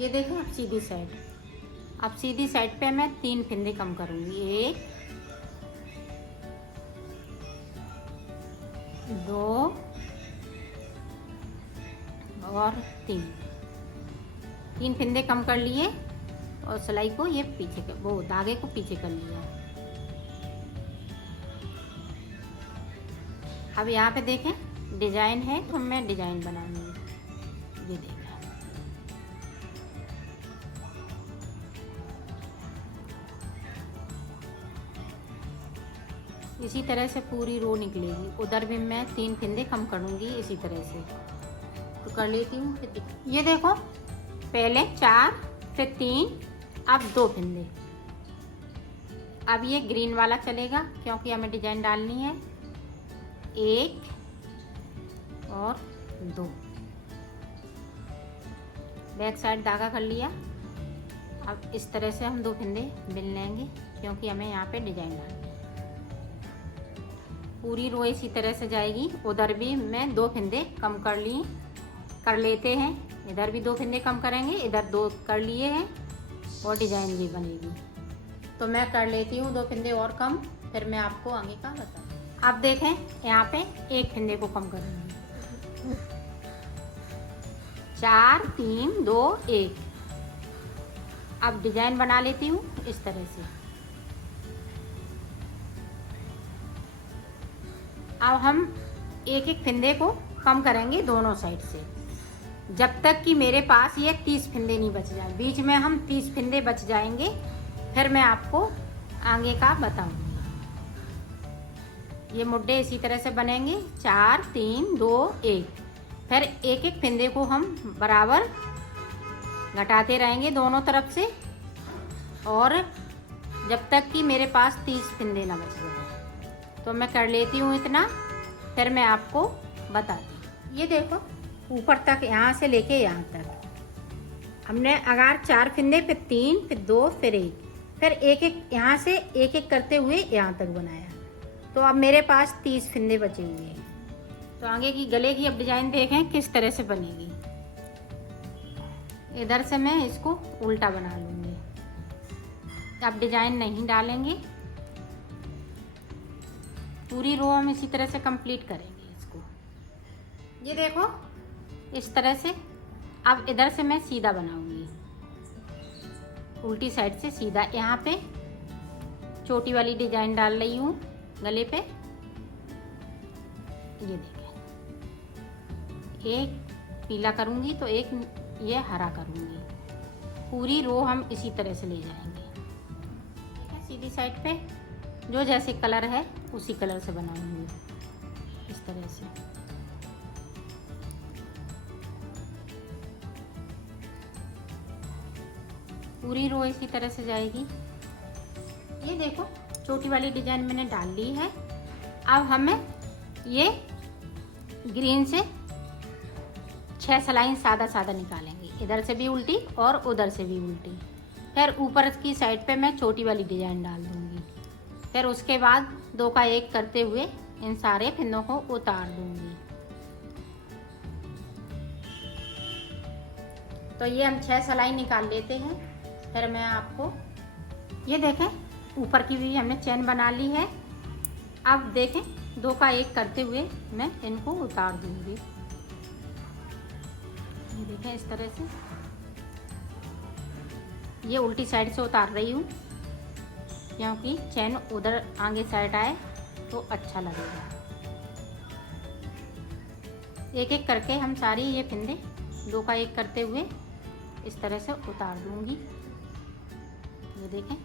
ये देखो अब सीधी साइड। अब सीधी साइड पे मैं 3 फंदे कम करूँगी। 1 2 और 3 फंदे कम कर लिए और सिलाई को ये पीछे कर, वो धागे को पीछे कर लिया। अब यहाँ पे देखें डिजाइन है तो मैं डिजाइन बनाऊंगी। ये देखें इसी तरह से पूरी रो निकलेगी। उधर भी मैं 3 फंदे कम करूँगी इसी तरह से। तो कर लेती हूँ। ये देखो पहले 4 फिर 3 अब 2 फंदे। अब ये ग्रीन वाला चलेगा क्योंकि हमें डिजाइन डालनी है। 1 और 2 बैक साइड धागा कर लिया। अब इस तरह से हम 2 फंदे बिन लेंगे क्योंकि हमें यहाँ पे डिजाइन डालनी है। पूरी रो इसी तरह से जाएगी। उधर भी मैं 2 फंदे कम कर लेते हैं। इधर भी 2 फंदे कम करेंगे, इधर 2 कर लिए हैं और डिजाइन भी बनेगी। तो मैं कर लेती हूँ 2 फंदे और कम, फिर मैं आपको आगे का बताऊँ। अब देखें यहाँ पे 1 फंदे को कम करूँगी। 4 3 2 1। अब डिजाइन बना लेती हूँ इस तरह से। अब हम एक फंदे को कम करेंगे दोनों साइड से जब तक कि मेरे पास ये 30 फंदे नहीं बच जाए। बीच में हम 30 फंदे बच जाएंगे, फिर मैं आपको आगे का बताऊंगी। ये मुड्डे इसी तरह से बनेंगे। 4 3 2 1। फिर एक फंदे को हम बराबर घटाते रहेंगे दोनों तरफ से और जब तक कि मेरे पास 30 फंदे ना बच जाए। तो मैं कर लेती हूँ इतना, फिर मैं आपको बताती हूँ। ये देखो ऊपर तक यहाँ से लेके यहाँ तक हमने अगर 4 फंदे फिर 3 फिर 2 फिर 1 फिर एक यहाँ से एक करते हुए यहाँ तक बनाया। तो अब मेरे पास 30 फंदे बचे हुए हैं। तो आगे की गले की अब डिजाइन देखें किस तरह से बनेगी। इधर से मैं इसको उल्टा बना लूँगी। अब डिजाइन नहीं डालेंगे, पूरी रो हम इसी तरह से कंप्लीट करेंगे इसको। ये देखो इस तरह से। अब इधर से मैं सीधा बनाऊंगी, उल्टी साइड से सीधा। यहाँ पे चोटी वाली डिजाइन डाल रही हूँ गले पे। ये देखें एक पीला करूँगी तो एक ये हरा करूँगी। पूरी रो हम इसी तरह से ले जाएंगे। सीधी साइड पे जो जैसे कलर है उसी कलर से बनाऊंगी इस तरह से। पूरी रो इसी तरह से जाएगी। ये देखो छोटी वाली डिजाइन मैंने डाल ली है। अब हमें ये ग्रीन से 6 सलाइन सादा सादा निकालेंगे। इधर से भी उल्टी और उधर से भी उल्टी। फिर ऊपर की साइड पे मैं छोटी वाली डिजाइन डाल दूंगी। फिर उसके बाद 2 का 1 करते हुए इन सारे फंदों को उतार दूंगी। तो ये हम 6 सलाई निकाल लेते हैं। फिर मैं आपको ये देखें ऊपर की भी हमने चैन बना ली है। अब देखें 2 का 1 करते हुए मैं इनको उतार दूंगी। ये देखें इस तरह से। ये उल्टी साइड से उतार रही हूँ क्योंकि चैन उधर आगे साइड आए तो अच्छा लगेगा। एक करके हम सारी ये फंदे 2 का 1 करते हुए इस तरह से उतार दूंगी। ये देखें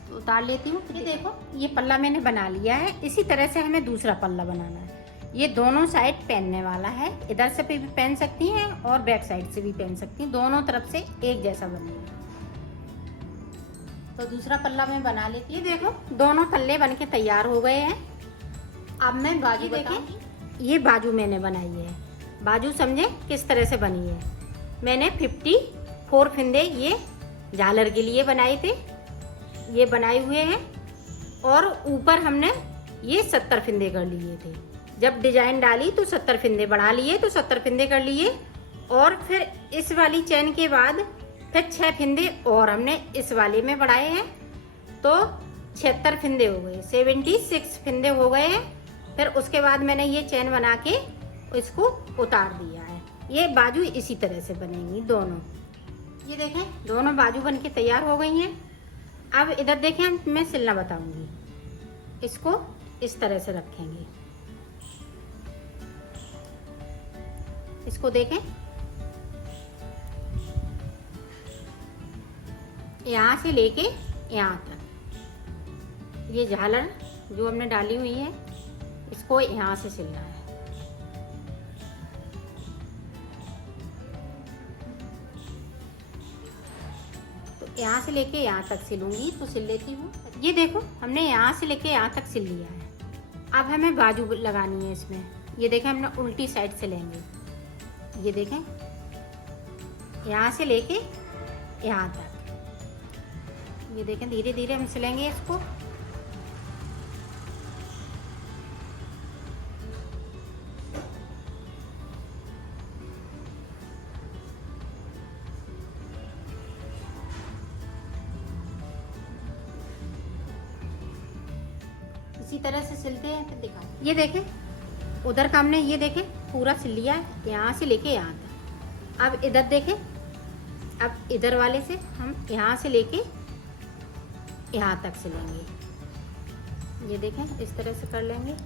तो उतार लेती हूँ। ये देखो ये पल्ला मैंने बना लिया है। इसी तरह से हमें दूसरा पल्ला बनाना है। ये दोनों साइड पहनने वाला है। इधर से भी पहन सकती हैं और बैक साइड से भी पहन सकती हैं। दोनों तरफ से एक जैसा बनेगा। तो दूसरा पल्ला मैं बना लेती हूँ। ये देखो दोनों पल्ले बनके तैयार हो गए हैं। अब मैं बाजू देखें। ये बाजू मैंने बनाई है। बाजू समझे किस तरह से बनी है। मैंने 54 फंदे ये झालर के लिए बनाए थे, ये बनाए हुए हैं। और ऊपर हमने ये 70 फंदे कर लिए थे। जब डिजाइन डाली तो 70 फंदे बढ़ा लिए तो 70 फंदे कर लिए और फिर इस वाली चेन के बाद फिर 6 फंदे और हमने इस वाले में बढ़ाए हैं, तो 76 फंदे हो गए, 76 फंदे हो गए हैं। फिर उसके बाद मैंने ये चेन बना के इसको उतार दिया है। ये बाजू इसी तरह से बनेंगी दोनों। ये देखें दोनों बाजू बन के तैयार हो गई हैं। अब इधर देखें मैं सिलना बताऊंगी। इसको इस तरह से रखेंगे, इसको देखें यहाँ से लेके यहाँ तक ये झालर जो हमने डाली हुई है इसको यहाँ से सिलना है। तो यहाँ से लेके यहाँ तक सिलूंगी, तो सिल लेती हूँ। ये देखो हमने यहाँ से लेके यहाँ तक सिल लिया है। अब हमें बाजू लगानी है इसमें। ये देखें हमने उल्टी साइड से लेंगे। ये देखें यहाँ से लेके यहाँ तक, ये देखें धीरे धीरे हम सिलेंगे इसको। इसी तरह से सिलते हैं फिर दिखा। ये देखें उधर का हमने ये देखें पूरा सिल लिया है, यहाँ से लेके यहाँ तक। अब इधर देखें, अब इधर वाले से हम यहाँ से लेके यहाँ तक सिलेंगे। ये देखें इस तरह से कर लेंगे।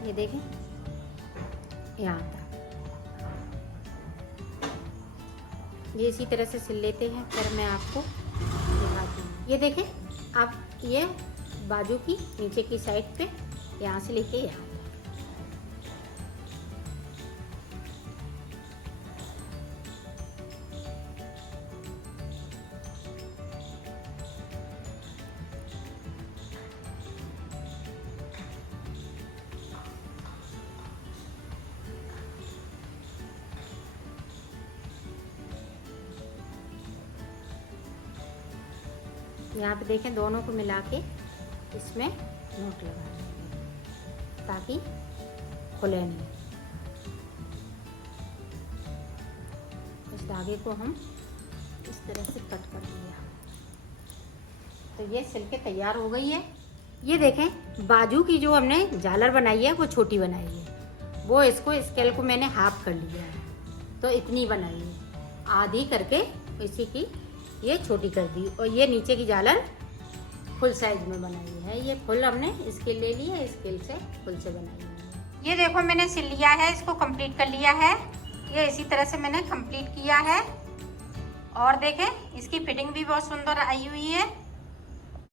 ये देखें यहाँ तक, ये इसी तरह से सिल लेते हैं। फिर मैं आपको दिखाती हूँ। ये देखें अब ये बाजू की नीचे की साइड पे यहाँ से लेके यहाँ। यहाँ पे देखें दोनों को मिला के इसमें नोट लगा देंगे ताकि खुले नहीं। इस धागे को हम इस तरह से कट कर दिया, तो ये सिल के तैयार हो गई है। ये देखें बाजू की जो हमने झालर बनाई है वो छोटी बनाई है, वो इसको स्केल को मैंने हाफ कर लिया है, तो इतनी बनाई है। आधी करके इसी की ये छोटी कर दी, और ये नीचे की झालर फुल साइज में बनाई है। ये फुल हमने स्केल ले ली है, स्केल से फुल से बनाई है। ये देखो मैंने सिल लिया है, इसको कंप्लीट कर लिया है। ये इसी तरह से मैंने कंप्लीट किया है। और देखें इसकी फिटिंग भी बहुत सुंदर आई हुई है।